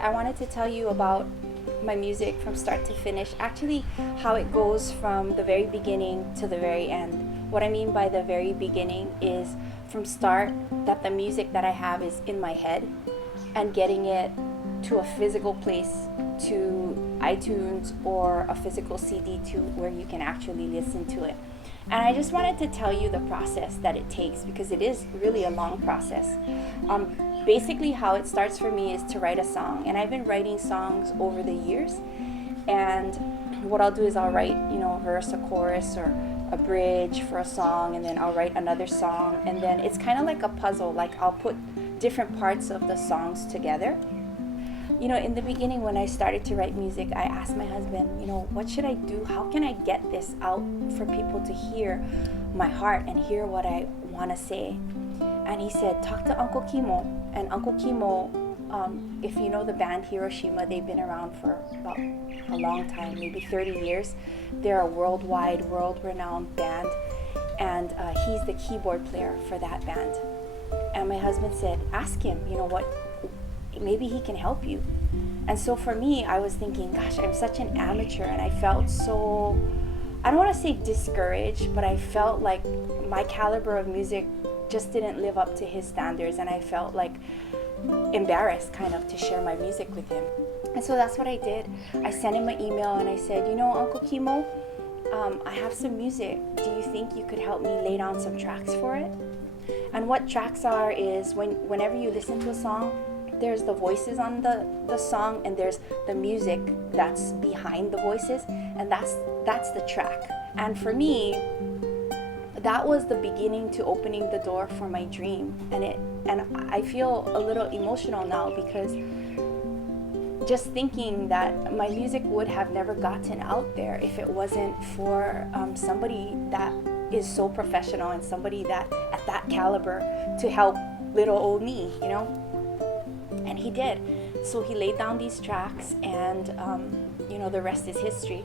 I wanted to tell you about my music from start to finish, actually how it goes from the very beginning to the very end. What I mean by the very beginning is from start that the music that I have is in my head and getting it to a physical place, to iTunes or a physical CD to where you can actually listen to it. And I just wanted to tell you the process that it takes because it is really a long process. Basically how it starts for me is to write a song, and I've been writing songs over the years, and what I'll do is I'll write, a verse, a chorus, or a bridge for a song, and then I'll write another song, and then it's kind of like a puzzle, like I'll put different parts of the songs together. In the beginning when I started to write music, I asked my husband, what should I do? How can I get this out for people to hear my heart and hear what I want to say? And he said, talk to Uncle Kimo. And Uncle Kimo, if you know the band Hiroshima, they've been around for about a long time, maybe 30 years. They're a worldwide, world-renowned band, and he's the keyboard player for that band. And my husband said, ask him, maybe he can help you. And so for me, I was thinking, gosh, I'm such an amateur, and I felt so, I don't want to say discouraged, but I felt like my caliber of music just didn't live up to his standards, and I felt like embarrassed kind of to share my music with him. And so that's what I did. I sent him an email and I said, Uncle Kimo, I have some music. Do you think you could help me lay down some tracks for it? And what tracks are is whenever you listen to a song, there's the voices on the song, and there's the music that's behind the voices, and that's the track. And for me, that was the beginning to opening the door for my dream, and I feel a little emotional now because just thinking that my music would have never gotten out there if it wasn't for somebody that is so professional and somebody that at that caliber to help little old me, And he did. So he laid down these tracks, and the rest is history.